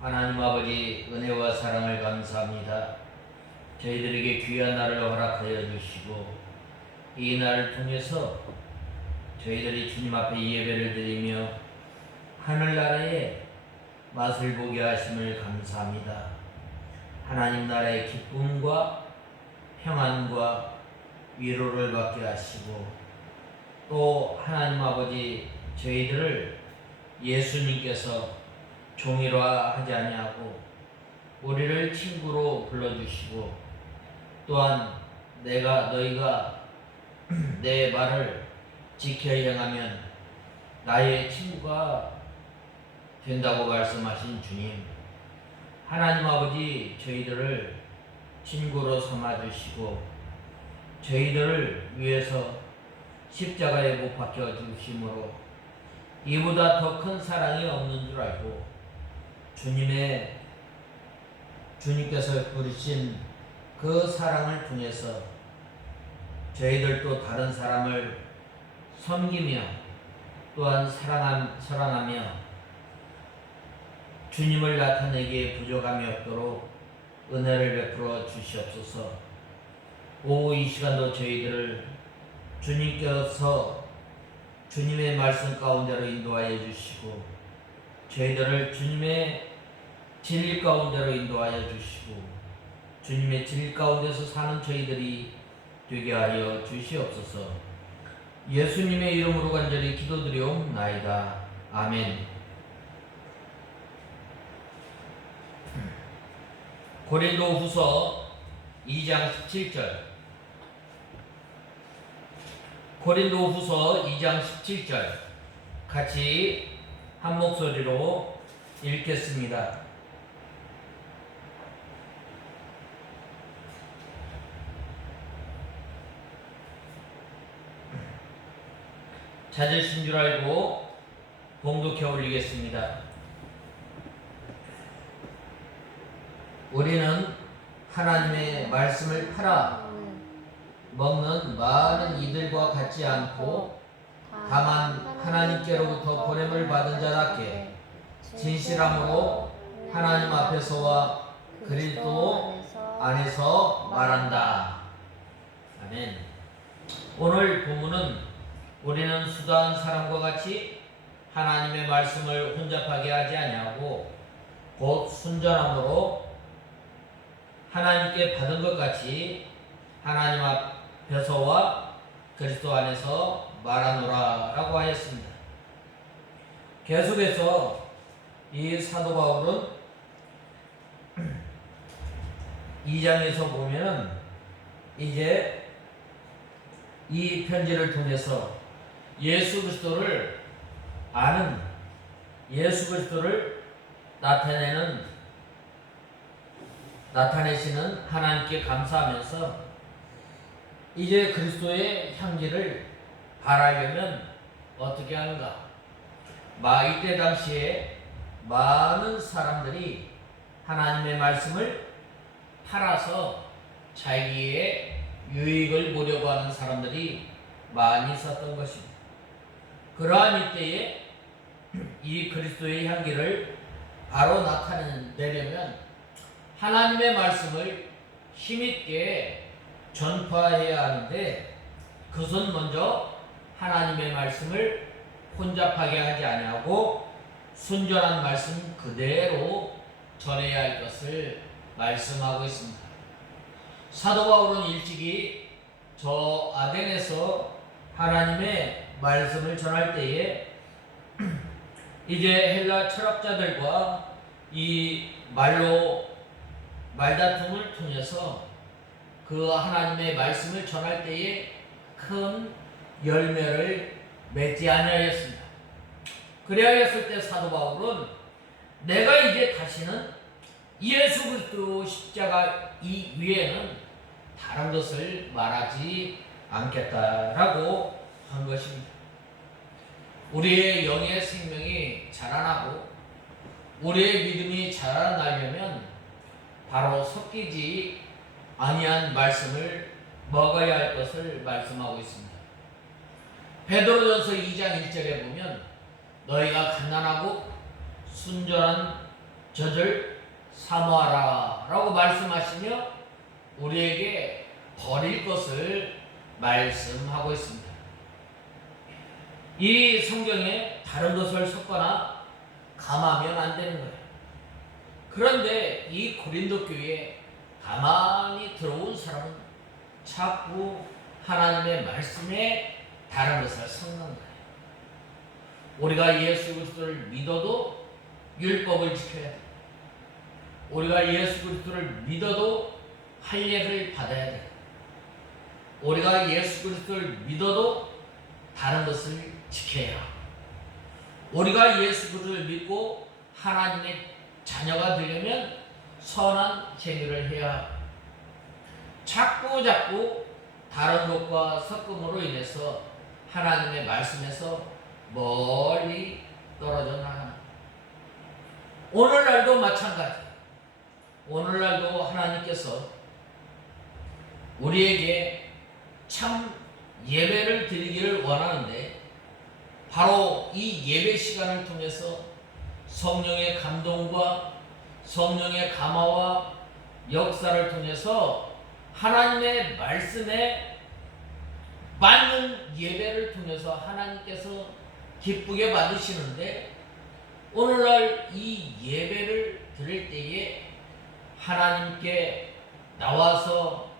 하나님 아버지 은혜와 사랑을 감사합니다. 저희들에게 귀한 날을 허락하여 주시고 이 날을 통해서 저희들이 주님 앞에 예배를 드리며 하늘나라의 맛을 보게 하심을 감사합니다. 하나님 나라의 기쁨과 평안과 위로를 받게 하시고 또 하나님 아버지 저희들을 예수님께서 종일화하지 아니하고 우리를 친구로 불러주시고 또한 너희가 내 말을 지켜 행하면 나의 친구가 된다고 말씀하신 주님, 하나님 아버지 저희들을 친구로 삼아주시고 저희들을 위해서 십자가에 못 박혀 주심으로 이보다 더 큰 사랑이 없는 줄 알고 주님께서 부르신 그 사랑을 통해서 저희들도 다른 사람을 섬기며 또한 사랑하며 주님을 나타내기에 부족함이 없도록 은혜를 베풀어 주시옵소서. 오후 이 시간도 저희들을 주님께서 주님의 말씀 가운데로 인도하여 주시고 저희들을 주님의 진리 가운데로 인도하여 주시고 주님의 진리 가운데서 사는 저희들이 되게 하여 주시옵소서. 예수님의 이름으로 간절히 기도드리옵나이다. 아멘. 고린도후서 2장 17절. 고린도후서 2장 17절 같이 한 목소리로 읽겠습니다. 찾으신 줄 알고 봉독해 올리겠습니다. 우리는 하나님의 말씀을 팔아 먹는 많은 이들과 같지 않고 다만 하나님께로부터 보냄을 받은 자답게 진실함으로 하나님 앞에서와 그리스도 안에서 말한다. 아멘. 오늘 본문은 우리는 수다한 사람과 같이 하나님의 말씀을 혼잡하게 하지 아니하고 곧 순전함으로 하나님께 받은 것 같이 하나님 앞에서와 그리스도 안에서 말하노라 라고 하였습니다. 계속해서 이 사도 바울은 2장에서 보면은 이제 이 편지를 통해서 예수 그리스도를 아는, 예수 그리스도를 나타내시는 하나님께 감사하면서 이제 그리스도의 향기를 바라려면 어떻게 하는가? 이때 당시에 많은 사람들이 하나님의 말씀을 팔아서 자기의 유익을 보려고 하는 사람들이 많이 있었던 것입니다. 그러한 이때에 이 그리스도의 향기를 바로 나타내려면 하나님의 말씀을 힘있게 전파해야 하는데 그것은 먼저 하나님의 말씀을 혼잡하게 하지 아니하고 순전한 말씀 그대로 전해야 할 것을 말씀하고 있습니다. 사도 바울은 일찍이 저 아덴에서 하나님의 말씀을 전할 때에 이제 헬라 철학자들과 이 말다툼을 통해서 그 하나님의 말씀을 전할 때에 큰 열매를 맺지 아니하였습니다. 그리하였을 때 사도 바울은 내가 이제 다시는 예수 그리스도 십자가 이 위에는 다른 것을 말하지 않겠다라고 한 것입니다. 우리의 영의 생명이 자라나고 우리의 믿음이 자라나려면 바로 섞이지 아니한 말씀을 먹어야 할 것을 말씀하고 있습니다. 베드로전서 2장 1절에 보면 너희가 가난하고 순전한 저들 사모하라 라고 말씀하시며 우리에게 버릴 것을 말씀하고 있습니다. 이 성경에 다른 것을 섞거나 감하면 안 되는 거예요. 그런데 이 고린도 교회에 가만히 들어온 사람은 자꾸 하나님의 말씀에 다른 것을 섞는 거예요. 우리가 예수 그리스도를 믿어도 율법을 지켜야 돼요. 우리가 예수 그리스도를 믿어도 할례를 받아야 돼요. 우리가 예수 그리스도를 믿어도 다른 것을 지켜야 하고, 우리가 예수 그리스도를 믿고 하나님의 자녀가 되려면 선한 행위를 해야 하고, 자꾸 다른 것과 섞음으로 인해서 하나님의 말씀에서 멀리 떨어져 나가는, 오늘날도 마찬가지. 오늘날도 하나님께서 우리에게 참 예배를 드리기를 원하는데, 바로 이 예배 시간을 통해서 성령의 감동과 성령의 감화와 역사를 통해서 하나님의 말씀에 맞는 예배를 통해서 하나님께서 기쁘게 받으시는데, 오늘날 이 예배를 드릴 때에 하나님께 나와서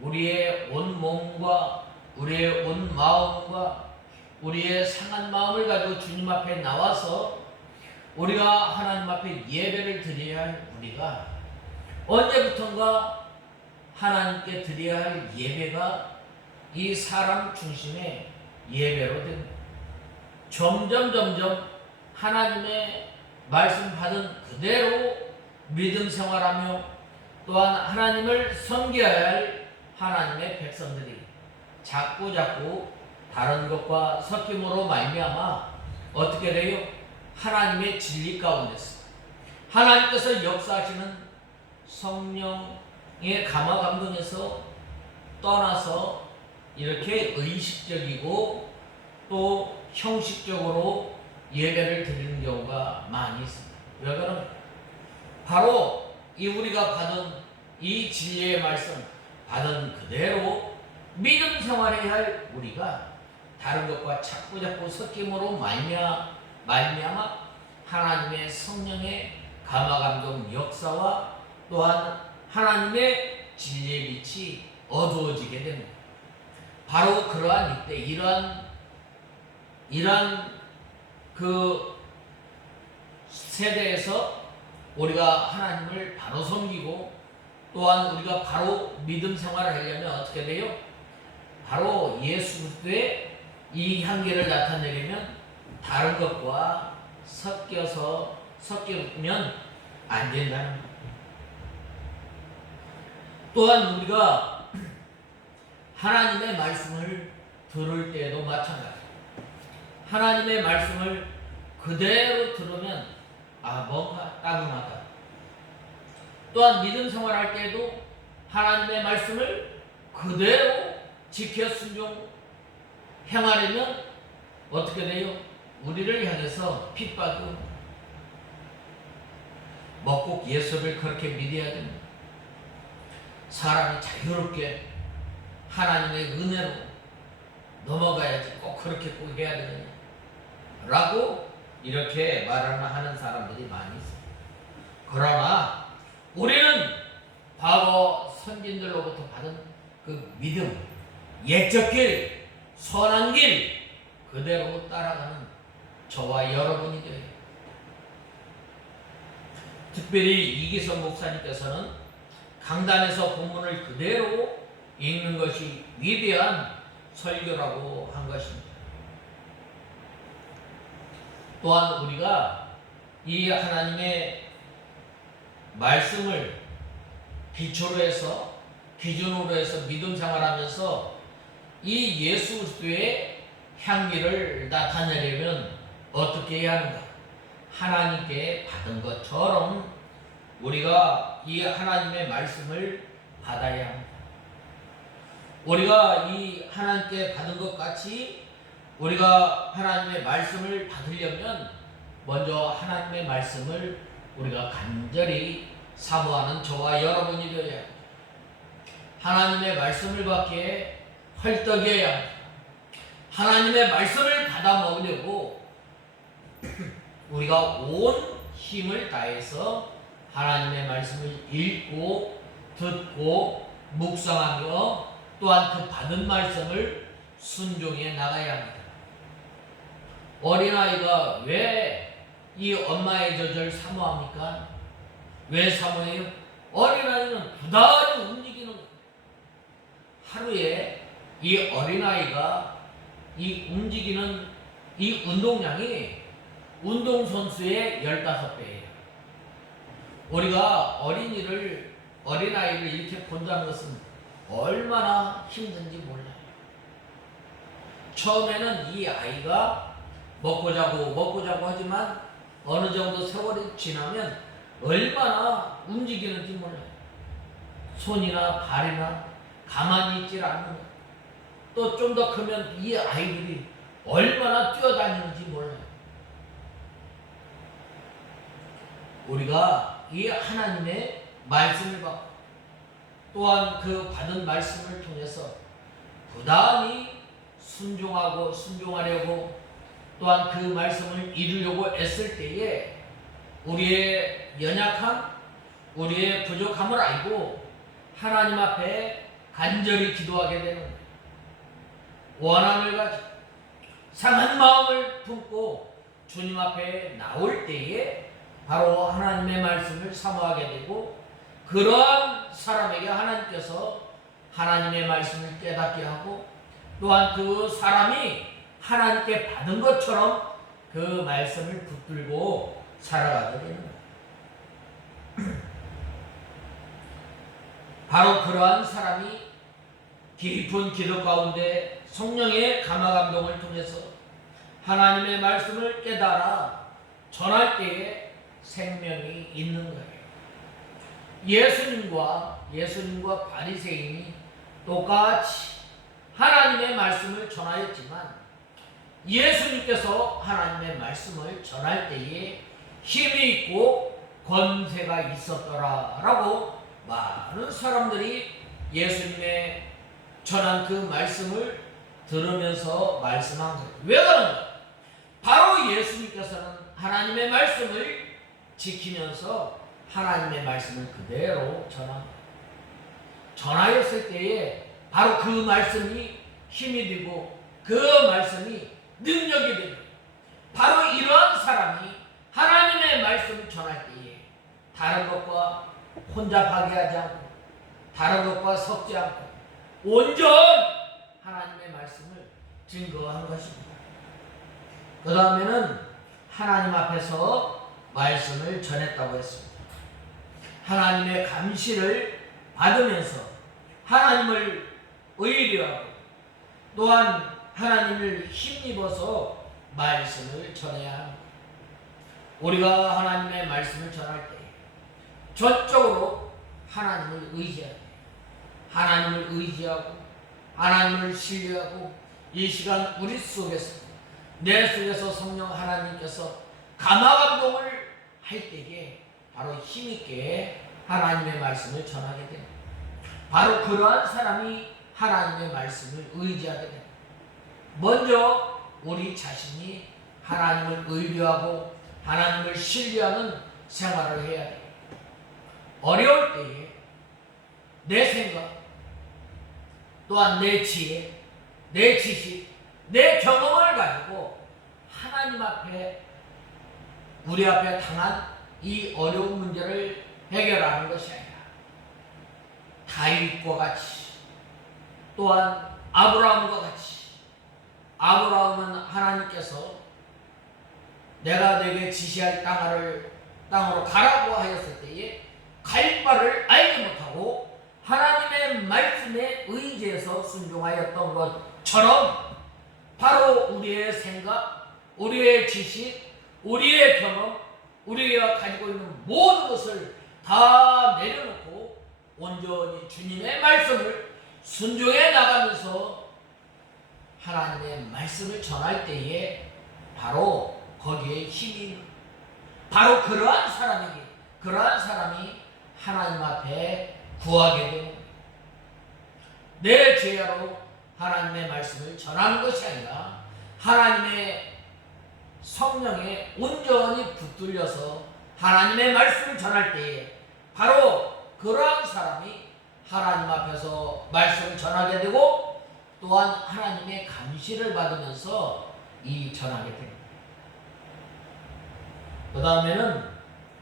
우리의 온 몸과 우리의 온 마음과 우리의 상한 마음을 가지고 주님 앞에 나와서 우리가 하나님 앞에 예배를 드려야 할 우리가 언제부턴가 하나님께 드려야 할 예배가 이 사람 중심의 예배로 됩니다. 점점 하나님의 말씀 받은 그대로 믿음 생활하며 또한 하나님을 섬겨야 할 하나님의 백성들이 자꾸 다른 것과 섞임으로 말미암아 어떻게 돼요? 하나님의 진리 가운데서 하나님께서 역사하시는 성령의 감화 감동에서 떠나서 이렇게 의식적이고 또 형식적으로 예배를 드리는 경우가 많이 있습니다. 왜 그러면 바로 이 우리가 받은 이 진리의 말씀 받은 그대로 믿음 생활해야 할 우리가 다른 것과 자꾸 섞임으로 말미암아 하나님의 성령의 감화 감동 역사와 또한 하나님의 진리의 빛이 어두워지게 됩니다. 바로 그러한 이때 이러한 그 세대에서 우리가 하나님을 바로 섬기고 또한 우리가 바로 믿음 생활을 하려면 어떻게 돼요? 바로 예수 그리스도의 이 향기를 나타내려면 다른 것과 섞이면 안 된다는 것. 또한 우리가 하나님의 말씀을 들을 때에도 마찬가지. 하나님의 말씀을 그대로 들으면 뭔가 따분하다. 또한 믿음 생활할 때에도 하나님의 말씀을 그대로 지켜 순종 행하려면 어떻게 돼요? 우리를 향해서 핍박은 먹고 예수를 그렇게 믿어야 됩니다. 사람이 자유롭게 하나님의 은혜로 넘어가야지 꼭 그렇게 꼭 해야 되느냐 라고 이렇게 하는 사람들이 많이 있습니다. 그러나 우리는 과거 선진들로부터 받은 그 믿음, 옛적 길, 선한 길 그대로 따라가는 저와 여러분이 돼요. 특별히 이기성 목사님께서는 강단에서 본문을 그대로 읽는 것이 위대한 설교라고 한 것입니다. 또한 우리가 이 하나님의 말씀을 기초로 해서 기준으로 해서 믿음 생활하면서 이 예수 그리스도의 향기를 나타내려면 어떻게 해야 하는가? 하나님께 받은 것처럼 우리가 이 하나님의 말씀을 받아야 합니다. 우리가 이 하나님께 받은 것 같이 우리가 하나님의 말씀을 받으려면 먼저 하나님의 말씀을 우리가 간절히 사모하는 저와 여러분이 되어야 합니다. 하나님의 말씀을 받기에 헐떡여야 합니다. 하나님의 말씀을 받아 먹으려고 우리가 온 힘을 다해서 하나님의 말씀을 읽고 듣고 묵상하며 또한 그 받은 말씀을 순종해 나가야 합니다. 어린아이가 왜 이 엄마의 젖을 사모합니까? 왜 사모해요? 어린아이는 부단히 움직이는 거예요. 하루에 이 어린아이가 이 움직이는 이 운동량이 운동선수의 15배예요. 우리가 어린아이를 이렇게 본다는 것은 얼마나 힘든지 몰라요. 처음에는 이 아이가 먹고 자고 하지만 어느 정도 세월이 지나면 얼마나 움직이는지 몰라요. 손이나 발이나 가만히 있질 않는 거예요. 또 좀 더 크면 이 아이들이 얼마나 뛰어다니는지 몰라요. 우리가 이 하나님의 말씀을 받고 또한 그 받은 말씀을 통해서 부단히 순종하려고 또한 그 말씀을 이루려고 애쓸 때에 우리의 연약함, 우리의 부족함을 알고 하나님 앞에 간절히 기도하게 되는 거예요. 원함을 가지고 상한 마음을 품고 주님 앞에 나올 때에 바로 하나님의 말씀을 사모하게 되고 그러한 사람에게 하나님께서 하나님의 말씀을 깨닫게 하고 또한 그 사람이 하나님께 받은 것처럼 그 말씀을 붙들고 살아가게 되는 거예요. 바로 그러한 사람이 깊은 기도 가운데 성령의 감화감동을 통해서 하나님의 말씀을 깨달아 전할 때에 생명이 있는 거예요. 예수님과 바리새인이 똑같이 하나님의 말씀을 전하였지만 예수님께서 하나님의 말씀을 전할 때에 힘이 있고 권세가 있었더라라고 많은 사람들이 예수님의 전한 그 말씀을 들으면서 말씀한 거예요. 왜 그런가? 바로 예수님께서는 하나님의 말씀을 지키면서 하나님의 말씀을 그대로 전하였을 때에 바로 그 말씀이 힘이 되고 그 말씀이 능력이 되고 바로 이러한 사람이 하나님의 말씀을 전할 때에 다른 것과 혼잡하게 하지 않고 다른 것과 섞지 않고 온전히 하나님의 말씀을 증거한 것입니다. 그 다음에는 하나님 앞에서 말씀을 전했다고 했습니다. 하나님의 감시를 받으면서 하나님을 의뢰하고 또한 하나님을 힘입어서 말씀을 전해야 합니다. 우리가 하나님의 말씀을 전할 때 전적으로 하나님을 의지해야 돼요. 하나님을 의지하고 하나님을 신뢰하고 이 시간 우리 속에서 내 속에서 성령 하나님께서 감화감동을 할 때에 바로 힘있게 하나님의 말씀을 전하게 됩니다. 바로 그러한 사람이 하나님의 말씀을 의지하게 됩니다. 먼저 우리 자신이 하나님을 의뢰하고 하나님을 신뢰하는 생활을 해야 돼요. 어려울 때에 내 생각 또한 내 지혜, 내 지식, 내 경험을 가지고 하나님 앞에 우리 앞에 당한 이 어려운 문제를 해결하는 것이 아니라 다윗과 같이 또한 아브라함과 같이 아브라함은 하나님께서 내가 내게 지시할 땅으로 가라고 하였을 때에 갈 바를 알지 못하고 하나님의 말씀에 의지해서 순종하였던 것처럼 바로 우리의 생각, 우리의 지식, 우리의 경험, 우리가 가지고 있는 모든 것을 다 내려놓고 온전히 주님의 말씀을 순종해 나가면서 하나님의 말씀을 전할 때에 바로 거기에 힘이 바로 그러한 사람에게 그러한 사람이 하나님 앞에 구하게 되는 내 죄로 하나님의 말씀을 전하는 것이 아니라 하나님의 성령에 온전히 붙들려서 하나님의 말씀을 전할 때에 바로 그러한 사람이 하나님 앞에서 말씀을 전하게 되고 또한 하나님의 감시를 받으면서 이 전하게 됩니다. 그 다음에는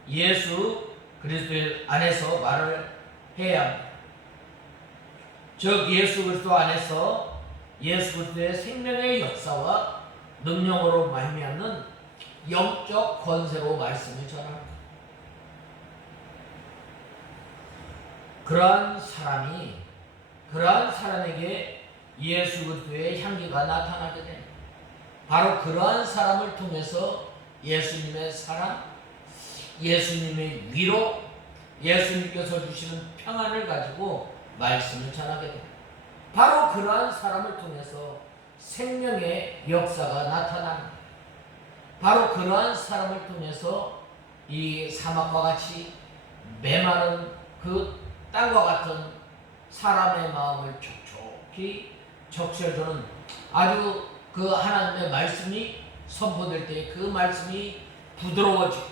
예수 그리스도 안에서 말을 해야 합니다. 즉 예수 그리스도 안에서 예수 그리스도의 생명의 역사와 능력으로 말미암는 영적 권세로 말씀을 전합니다. 그러한 사람에게 예수 그리스도의 향기가 나타나게 됩니다. 바로 그러한 사람을 통해서 예수님의 사랑, 예수님의 위로, 예수님께서 주시는 평안을 가지고 말씀을 전하게 됩니다. 바로 그러한 사람을 통해서 생명의 역사가 나타납니다. 바로 그러한 사람을 통해서 이 사막과 같이 메마른 그 땅과 같은 사람의 마음을 촉촉히 적셔주는 아주 그 하나님의 말씀이 선포될 때 그 말씀이 부드러워지고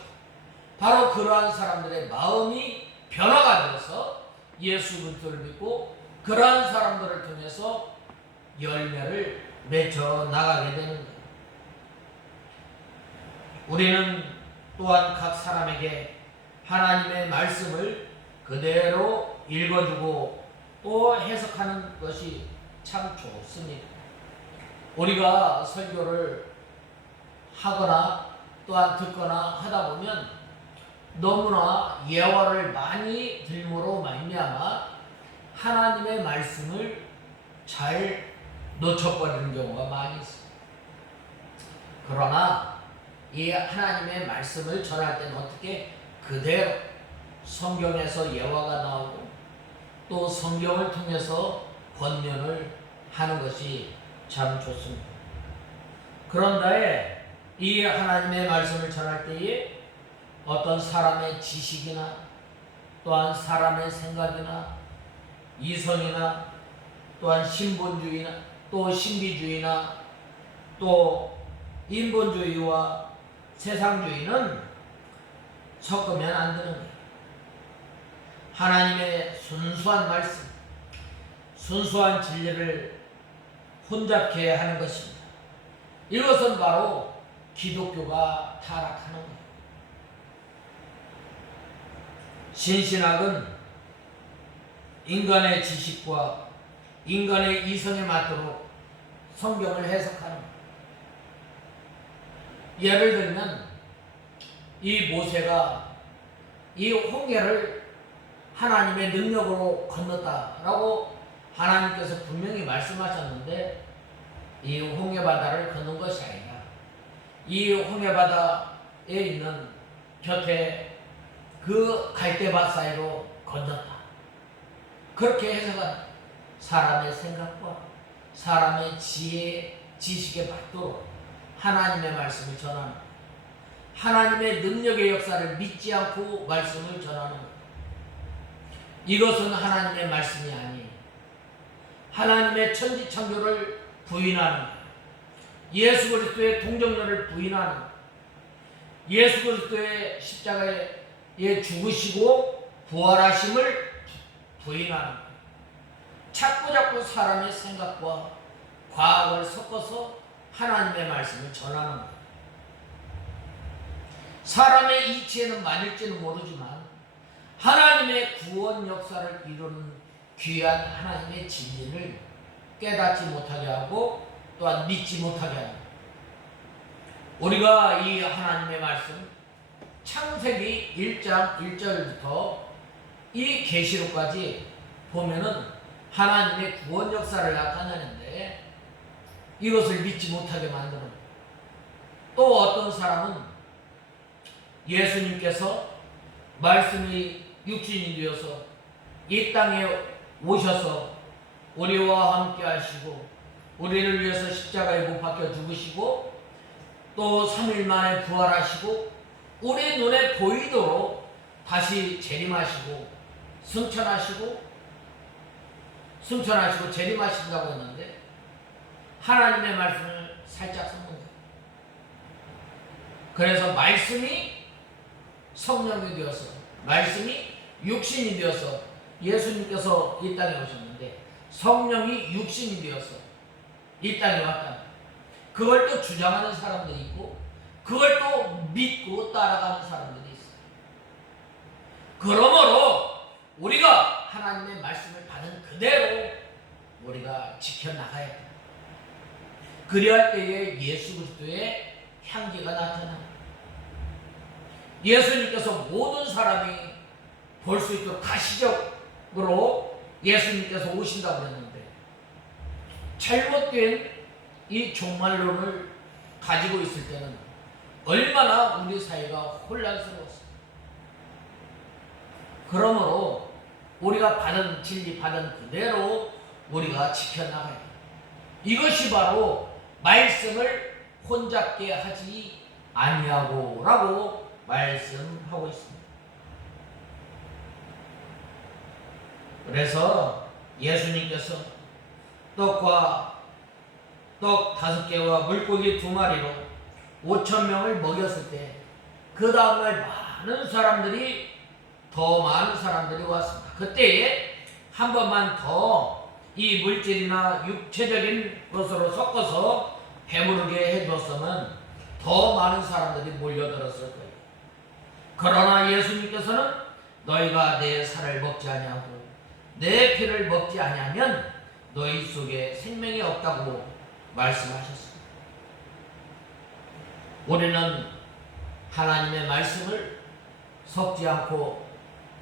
바로 그러한 사람들의 마음이 변화가 되어서 예수 그리스도를 믿고 그러한 사람들을 통해서 열매를 맺어 나가게 되는 거예요. 우리는 또한 각 사람에게 하나님의 말씀을 그대로 읽어주고 또 해석하는 것이 참 좋습니다. 우리가 설교를 하거나 또한 듣거나 하다 보면 너무나 예화를 많이 들므로 말미암아 하나님의 말씀을 잘 놓쳐버리는 경우가 많이 있습니다. 그러나 이 하나님의 말씀을 전할 때는 어떻게 그대로 성경에서 예화가 나오고 또 성경을 통해서 권면을 하는 것이 참 좋습니다. 그런데 이 하나님의 말씀을 전할 때에 어떤 사람의 지식이나 또한 사람의 생각이나 이성이나 또한 신본주의나 또 신비주의나 또 인본주의와 세상주의는 섞으면 안 되는 거예요. 하나님의 순수한 말씀, 순수한 진리를 혼잡케 하는 것입니다. 이것은 바로 기독교가 타락하는 거예요. 신신학은 인간의 지식과 인간의 이성에 맞도록 성경을 해석하는 거예요. 예를 들면 이 모세가 이 홍해를 하나님의 능력으로 건넜다라고 하나님께서 분명히 말씀하셨는데 이 홍해바다를 건넌 것이 아니라 이 홍해바다에 있는 곁에 그 갈대밭 사이로 건넜다. 그렇게 해석한 사람의 생각과 사람의 지혜, 지식에 맞도록 하나님의 말씀을 전하는 것. 하나님의 능력의 역사를 믿지 않고 말씀을 전하는 것. 이것은 하나님의 말씀이 아니에요. 하나님의 천지창조를 부인하는 것. 예수 그리스도의 동정론을 부인하는 것. 예수 그리스도의 십자가에 죽으시고 부활하심을 부인하는 것. 자꾸 사람의 생각과 과학을 섞어서 하나님의 말씀을 전하는 것. 사람의 이치에는 맞을지는 모르지만 하나님의 구원 역사를 이루는 귀한 하나님의 진리를 깨닫지 못하게 하고 또한 믿지 못하게 합니다. 우리가 이 하나님의 말씀 창세기 1장 1절부터 이 계시록까지 보면은 하나님의 구원 역사를 나타내는데 이것을 믿지 못하게 만드는 또 어떤 사람은 예수님께서 말씀이 육신이 되어서 이 땅에 오셔서 우리와 함께 하시고 우리를 위해서 십자가에 못 박혀 죽으시고 또 3일 만에 부활하시고 우리 눈에 보이도록 다시 재림하시고 승천하시고 재림하신다고 했는데 하나님의 말씀을 살짝 섞는 거예요. 그래서 말씀이 성령이 되어서 말씀이 육신이 되어서 예수님께서 이 땅에 오셨는데 성령이 육신이 되어서 이 땅에 왔다. 그걸 또 주장하는 사람들이 있고 그걸 또 믿고 따라가는 사람들이 있어요. 그러므로 우리가 하나님의 말씀을 받은 그대로 우리가 지켜나가야 돼요. 그리할 때에 예수 그리스도의 향기가 나타납니다. 예수님께서 모든 사람이 볼 수 있도록 가시적으로 예수님께서 오신다고 했는데 잘못된 이 종말론을 가지고 있을 때는 얼마나 우리 사회가 혼란스러웠어요. 그러므로 우리가 받은 진리 받은 그대로 우리가 지켜나가야 돼요. 이것이 바로 말씀을 혼잡게 하지 아니하고 라고 말씀하고 있습니다. 그래서 예수님께서 떡 5개와 물고기 2마리로 5,000명을 먹였을 때 그 다음날 더 많은 사람들이 왔습니다. 그때에 한 번만 더 이 물질이나 육체적인 것으로 섞어서 배부르게 해줬으면 더 많은 사람들이 몰려들었을 거예요. 그러나 예수님께서는 너희가 내 살을 먹지 아니하고 내 피를 먹지 아니하면 너희 속에 생명이 없다고 말씀하셨습니다. 우리는 하나님의 말씀을 섞지 않고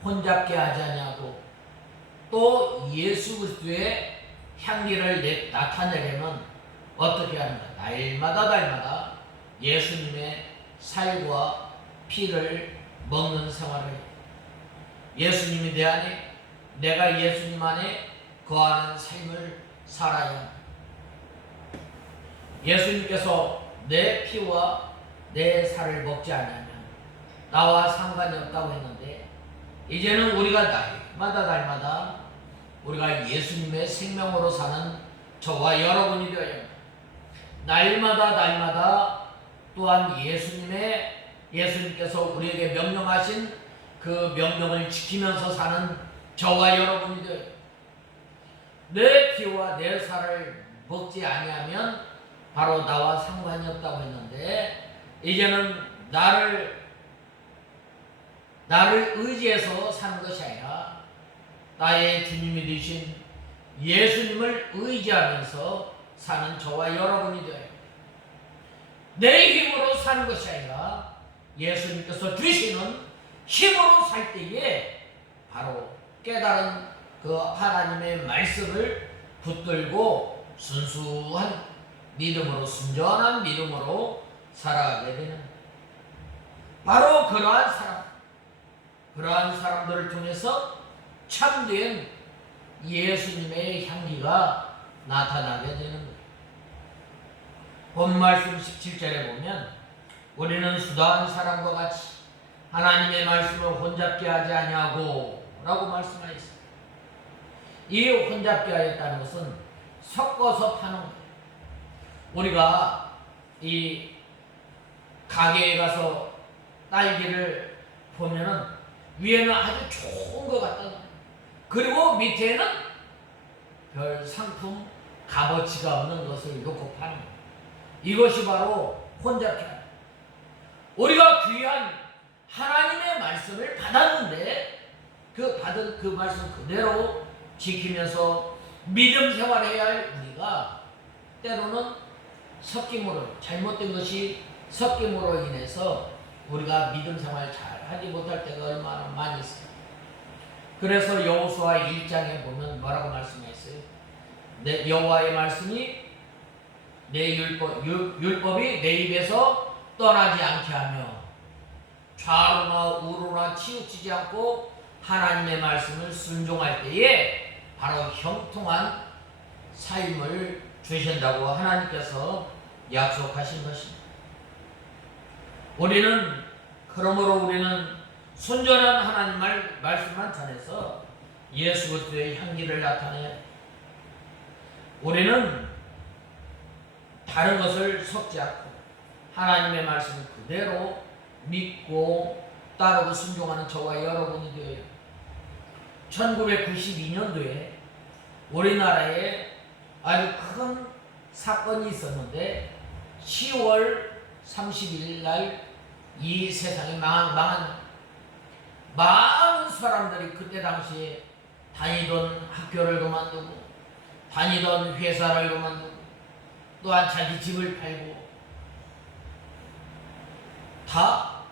혼잡게 하지 아니하고 또 예수 그리스도의 향기를 나타내려면 어떻게 하는가? 날마다 예수님의 살과 피를 먹는 생활을 해요. 예수님이 내 안에, 내가 예수님 안에 거하는 삶을 살아야 합니다. 예수님께서 내 피와 내 살을 먹지 않으면 나와 상관이 없다고 했는데 이제는 우리가 날마다 우리가 예수님의 생명으로 사는 저와 여러분이 되어야 합니다. 날마다 또한 예수님께서 우리에게 명령하신 그 명령을 지키면서 사는 저와 여러분이 되어야 합니다. 내 피와 내 살을 먹지 아니하면 바로 나와 상관이 없다고 했는데 이제는 나를 의지해서 사는 것이 아니라 나의 주님이 되신 예수님을 의지하면서 사는 저와 여러분이 되어야 합니다. 내 힘으로 사는 것이 아니라 예수님께서 주시는 힘으로 살 때에 바로 깨달은 그 하나님의 말씀을 붙들고 순수한 믿음으로 순전한 믿음으로 살아가게 되는 바로 그러한 사람들을 통해서 참된 예수님의 향기가 나타나게 되는 거예요. 본 말씀 17절에 보면 우리는 수다한 사람과 같이 하나님의 말씀을 혼잡게 하지 아니하고 라고 말씀하셨습니다. 이 혼잡게 하였다는 것은 섞어서 파는 거예요. 우리가 이 가게에 가서 딸기를 보면은 위에는 아주 좋은 것 같다. 그리고 밑에는 별 상품 값어치가 없는 것을 놓고 파는 거예요. 이것이 바로 혼잡게 하는 거예요. 우리가 귀한 하나님의 말씀을 받았는데 그 받은 그 말씀 그대로 지키면서 믿음 생활해야 할 우리가 때로는 섞임으로 잘못된 것이 섞임으로 인해서 우리가 믿음 생활 잘 하지 못할 때가 얼마나 많이 있어요. 그래서 여호수아 1장에 보면 뭐라고 말씀했어요? 내 여호와의 말씀이 내 율법이 내 입에서 떠나지 않게 하며 좌로나 우로나 치우치지 않고 하나님의 말씀을 순종할 때에 바로 형통한 삶을 주신다고 하나님께서 약속하신 것입니다. 그러므로 우리는 순전한 하나님 말씀만 전해서 예수 그리스도의 향기를 나타내야 돼. 우리는 다른 것을 섞지 않고 하나님의 말씀을 그대로 믿고 따르고 순종하는 저와 여러분이 되어요. 1992년도에 우리나라에 아주 큰 사건이 있었는데 10월 30일 날 이 세상이 망한 많은 사람들이 그때 당시에 다니던 학교를 그만두고 다니던 회사를 그만두고 또한 자기 집을 팔고 다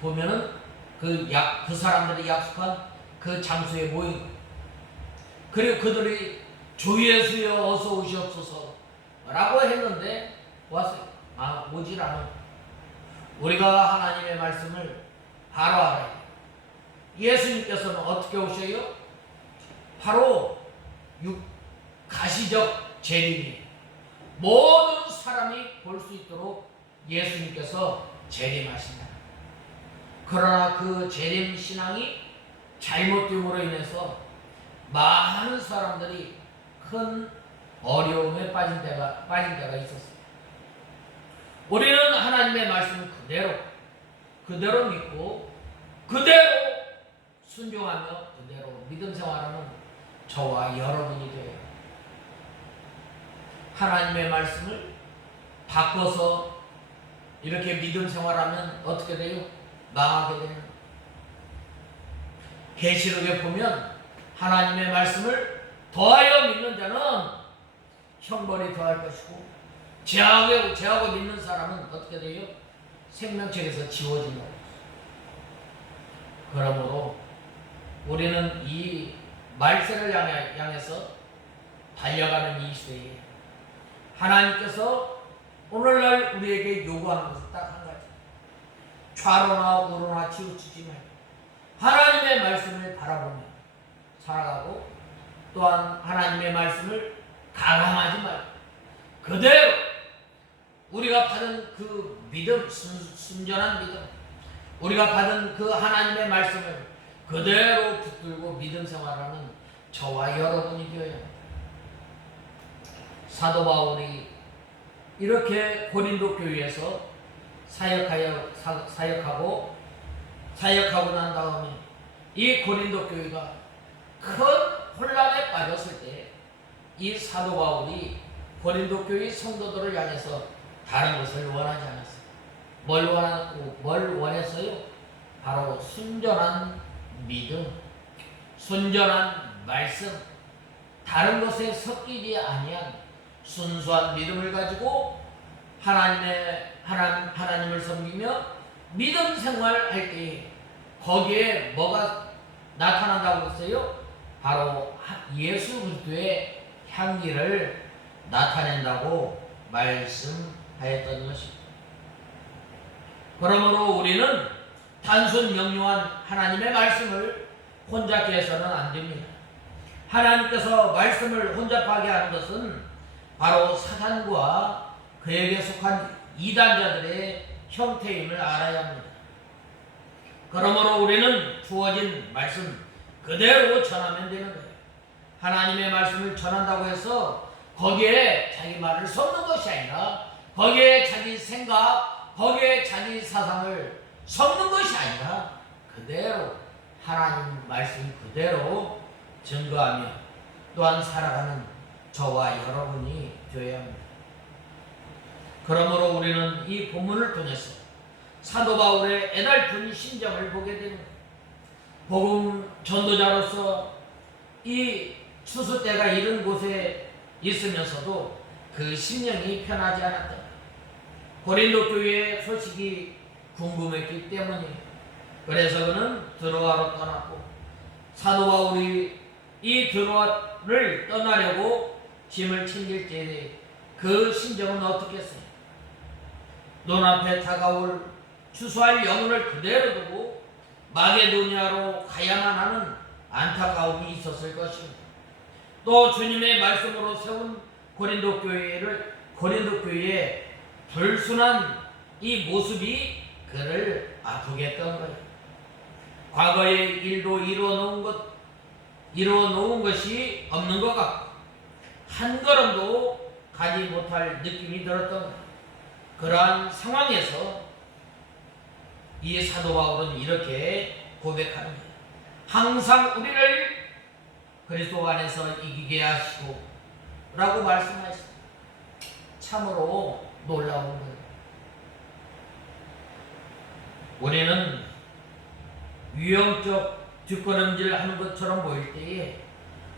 보면은 그 사람들이 약속한 그 장소에 모인, 그리고 그들이 주 예수여 어서 오시옵소서 라고 했는데 왔어요. 오질 않아. 우리가 하나님의 말씀을 바로 알아야 돼요. 예수님께서는 어떻게 오셔요? 바로 가시적 재림이에요. 모든 사람이 볼 수 있도록 예수님께서 재림하신다. 그러나 그 재림 신앙이 잘못됨으로 인해서 많은 사람들이 큰 어려움에 빠진 데가 있었어요. 우리는 하나님의 말씀을 그대로 믿고 그대로 순종하며 그대로 믿음 생활하는 저와 여러분이 되어요. 하나님의 말씀을 바꿔서 이렇게 믿음 생활하면 어떻게 돼요? 망하게 되는. 계시록에 보면 하나님의 말씀을 더하여 믿는 자는 형벌이 더할 것이고 죄하고 믿는 사람은 어떻게 돼요? 생명책에서 지워진다고. 그러므로 우리는 이 말세를 향해서 달려가는 이 시대에 하나님께서 오늘날 우리에게 요구하는 것은 딱 한 가지. 좌로나 우로나 치우치지 말고 하나님의 말씀을 바라보며 살아가고, 또한 하나님의 말씀을 가감하지 말고 그대로 우리가 받은 그 믿음, 순전한 믿음, 우리가 받은 그 하나님의 말씀을 그대로 붙들고 믿음 생활하는 저와 여러분이 되어야 합니다. 사도 바울이 이렇게 고린도 교회에서 사역하고 난 다음에 이 고린도 교회가 큰 혼란에 빠졌을 때 이 사도 바울이 고린도 교회 성도들을 향해서 다른 것을 원하지 않았어요. 뭘 원했어요? 바로 순전한 믿음, 순전한 말씀, 다른 것에 섞이지 아니한 순수한 믿음을 가지고 하나님을 섬기며 믿음 생활할 때 거기에 뭐가 나타난다고 했어요? 바로 예수 그리스도의 향기를 나타낸다고 말씀하였던 것입니다. 그러므로 우리는 단순 명료한 하나님의 말씀을 혼잡게 해서는 안 됩니다. 하나님께서 말씀을 혼잡하게 하는 것은 바로 사단과 그에게 속한 이단자들의 형태임을 알아야 합니다. 그러므로 우리는 주어진 말씀 그대로 전하면 되는 거예요. 하나님의 말씀을 전한다고 해서 거기에 자기 말을 섞는 것이 아니라, 거기에 자기 생각, 거기에 자기 사상을 섞는 것이 아니라 그대로 하나님 말씀 그대로 증거하며 또한 살아가는 저와 여러분이 되어야 합니다. 그러므로 우리는 이 본문을 통해서 사도 바울의 애달픈 심정을 보게 되는 거예요. 복음 전도자로서 이 추수 때가 이른 곳에 있으면서도 그 심령이 편하지 않았다. 고린도 교회의 소식이 궁금했기 때문이에요. 그래서 그는 드로아로 떠났고, 사도 바울이 이 드로아를 떠나려고 짐을 챙길 때에 그 심정은 어떻겠어요? 눈앞에 다가올 추수할 영혼을 그대로 두고 마게도니아로 가야만 하는 안타까움이 있었을 것입니다. 또 주님의 말씀으로 세운 고린도 교회의 불순한 이 모습이 그를 아프게 했던 거예요. 과거의 일도 이루어 놓은 것이 없는 것 같고 한 걸음도 가지 못할 느낌이 들었던 거예요. 그러한 상황에서 이 사도 바울은 이렇게 고백하는 거예요. 항상 우리를 그리스도 안에서 이기게 하시고 라고 말씀하셨습니다. 참으로 놀라운 거예요. 우리는 유형적 뒷걸음질 하는 것처럼 보일 때에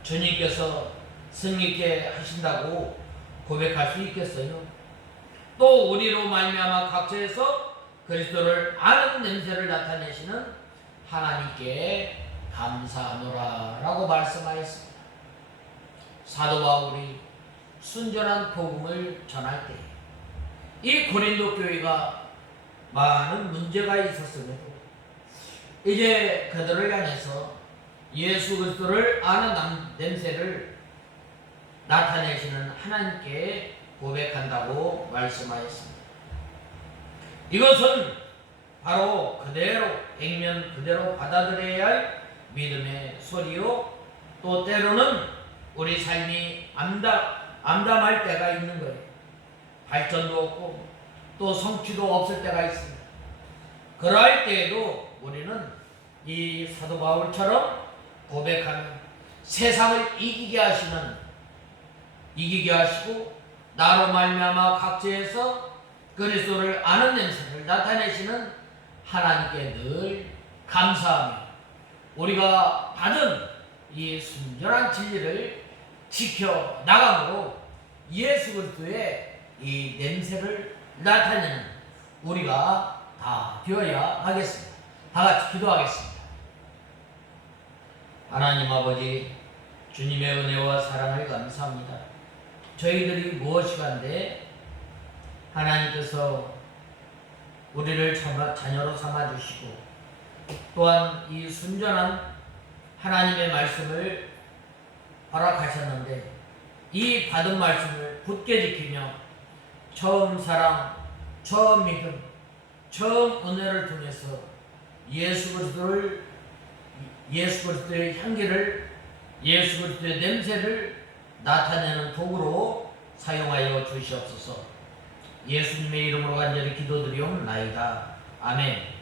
주님께서 승리케 하신다고 고백할 수 있겠어요? 또 우리로 말미암아 각처에서 그리스도를 아는 냄새를 나타내시는 하나님께 감사하노라 라고 말씀하였습니다. 사도 바울이 순전한 복음을 전할 때 이 고린도 교회가 많은 문제가 있었음에도 이제 그들을 향해서 예수 그리스도를 아는 냄새를 나타내시는 하나님께 고백한다고 말씀하였습니다. 이것은 바로 그대로 백면 그대로 받아들여야 할 믿음의 소리요, 또 때로는 우리 삶이 암담할 때가 있는 거예요. 발전도 없고 또 성취도 없을 때가 있습니다. 그러할 때에도 우리는 이 사도 바울처럼 고백하며 세상을 이기게 하시고 나로 말미암아 각지에서 그리스도를 아는 냄새를 나타내시는 하나님께 늘 감사하며 우리가 받은 이 순전한 진리를 지켜 나감으로 예수 그리스도의 이 냄새를 나타내는 우리가 다 되어야 하겠습니다. 다 같이 기도하겠습니다. 하나님 아버지, 주님의 은혜와 사랑을 감사합니다. 저희들이 무엇이간데 하나님께서 우리를 자녀로 삼아주시고 또한 이 순전한 하나님의 말씀을 허락하셨는데 이 받은 말씀을 굳게 지키며 처음 사랑, 처음 믿음, 처음 은혜를 통해서 예수 그리스도의 향기를, 예수 그리스도의 냄새를 나타내는 도구로 사용하여 주시옵소서. 예수님의 이름으로 간절히 기도드리옵나이다. 아멘.